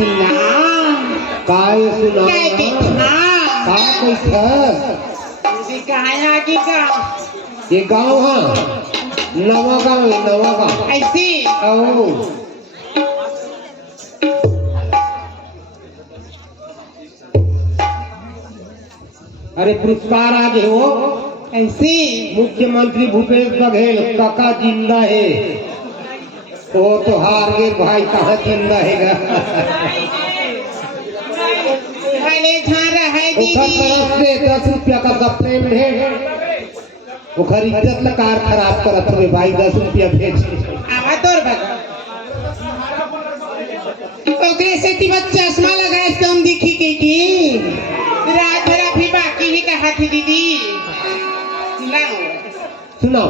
सुना काय सुना काय देखा का कैसा दिखाया कि का ये गाँव है नवा गाँव ऐसे आओ अरे पुरस्कार आज हो ऐसे मुख्यमंत्री भूपेश बघेल काका जिंदा है वो तो हार गए भाई कहाँ जिंदा है भले झारा है उखर तरफ से 10 रुपया का गप्पे में है उखर इज्जत ला कार खराब करत हुए भाई 10 रुपया भेज आवा तोर बगा ओकरे से तिमत चश्मा लगाए तुम दिखी के की रात भर भी बाकी ही कहा थी दीदी सुनाओ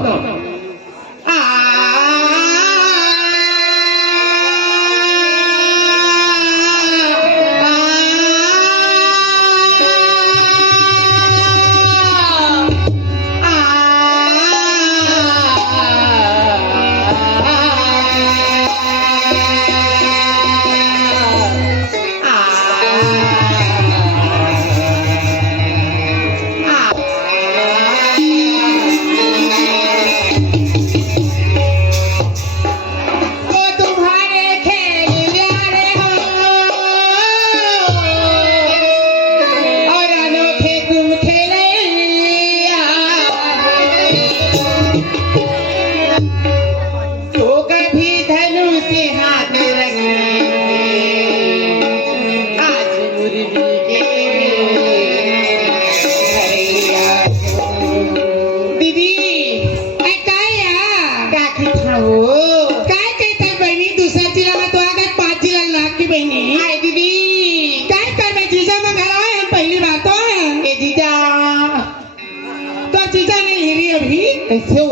कैसे हो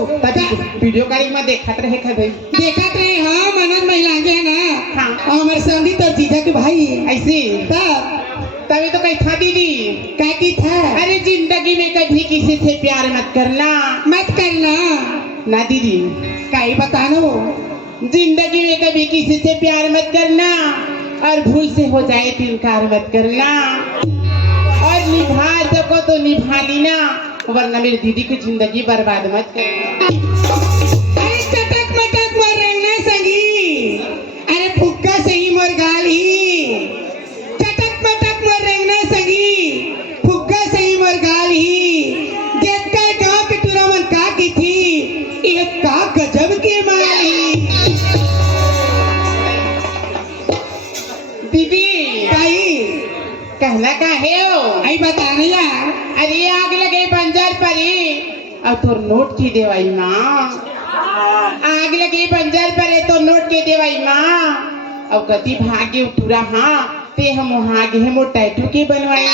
वीडियो कॉलिंग में देखत रहे हाँ मनोज महिला गया ना हाँ और हमारे संगी तो जीजा के भाई ऐसे तभी तो कैसा दीदी क्या की था अरे जिंदगी में कभी किसी से प्यार मत करना ना दीदी क्या ही बताना जिंदगी में कभी किसी से प्यार मत करना और भूल से हो जाए तो इनकार मत करना और निभा सको तो निभा लेना वरना मेरी दीदी की जिंदगी बर्बाद मत करना। अरे चटक मटक मर रहना संगी अरे फुक्का सही मर गाली चटक मटक मर रहना संगी फुक्का सही मर गाली देख कर गाँव के टूरा मन का की थी एक का गजब के मारी दीदी कहना का है हो आई बताना यार अरे आग लगे बंजर परी और तोर नोट की देवाई माँ आग लगे बंजर परे तो नोट के देवाई माँ अब गति भाग्य उठूरा हाँ ते हम वहाँ गे हम टैटू के बनवाई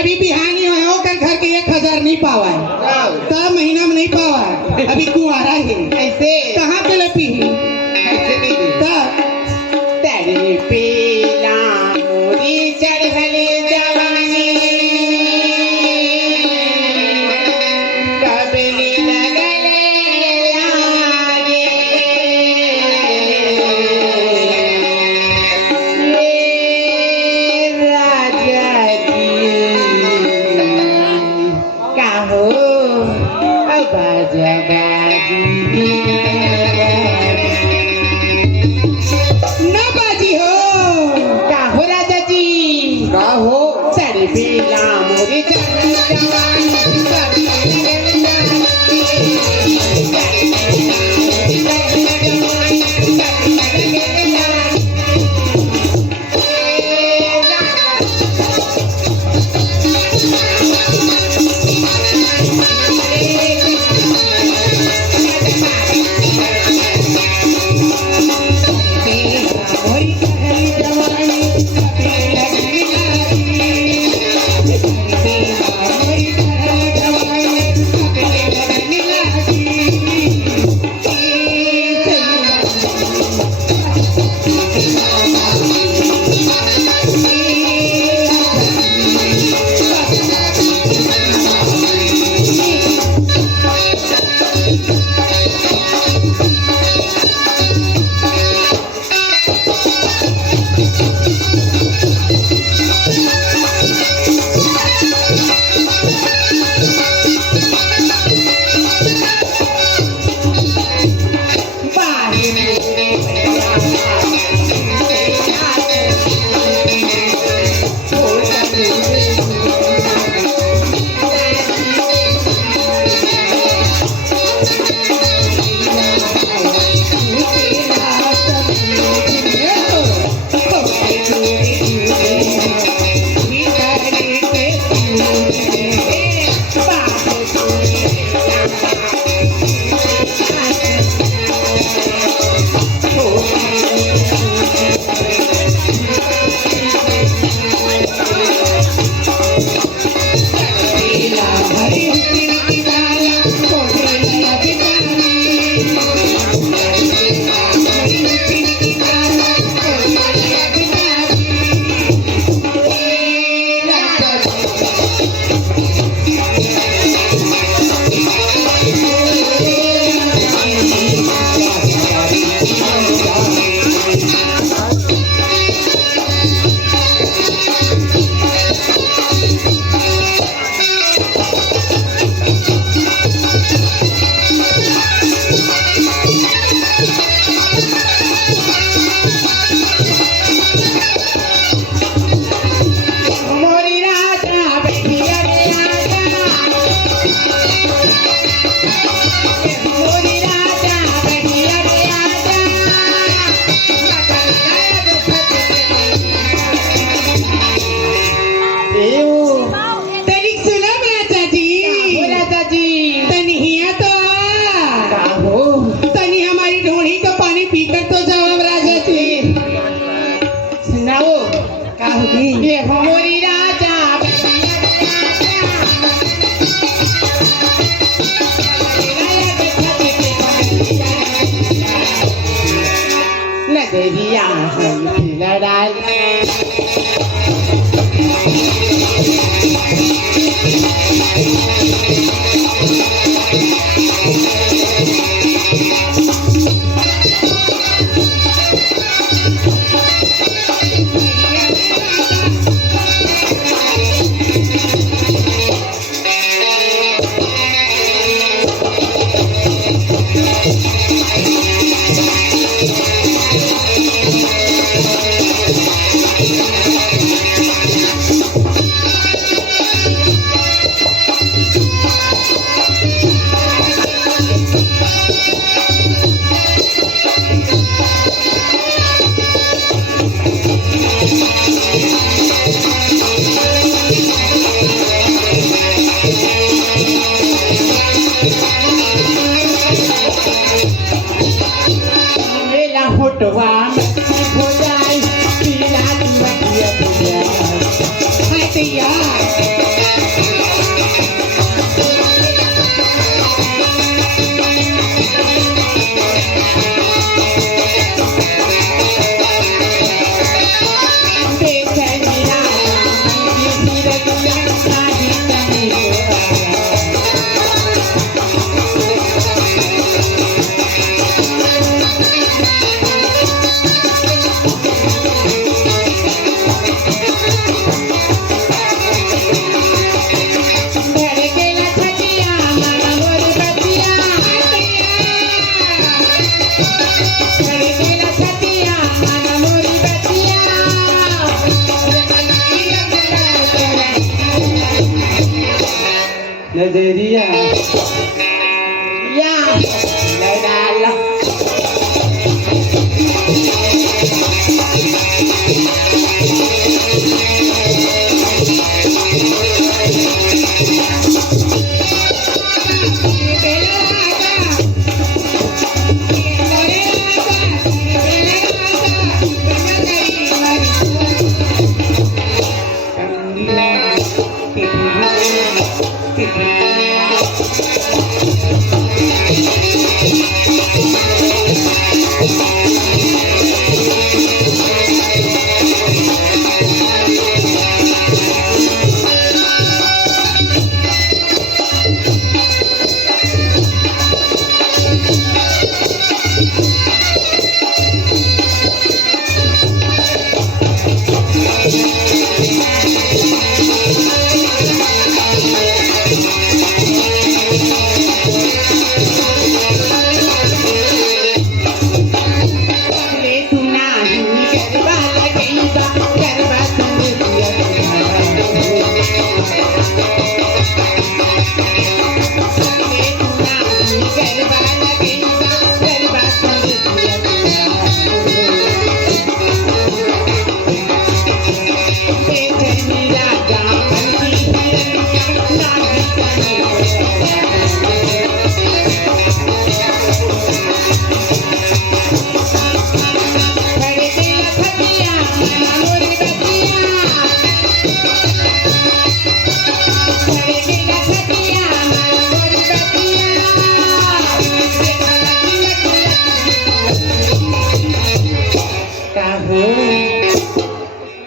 अभी बिहानी हो कर घर के 1000 नहीं पावा है तब महीना में नहीं पावा है अभी कुआरा है ऐसे कहाँ के लपी तब तेरे पेला मोरी चढ़ले जवानी कबली लगले लागे ये राजा जी का हो अब जगा जी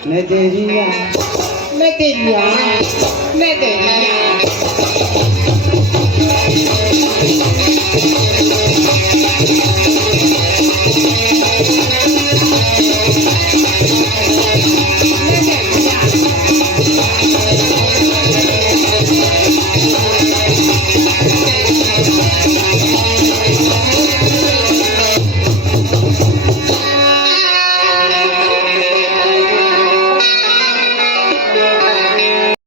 मैं तेरी मैं तेरी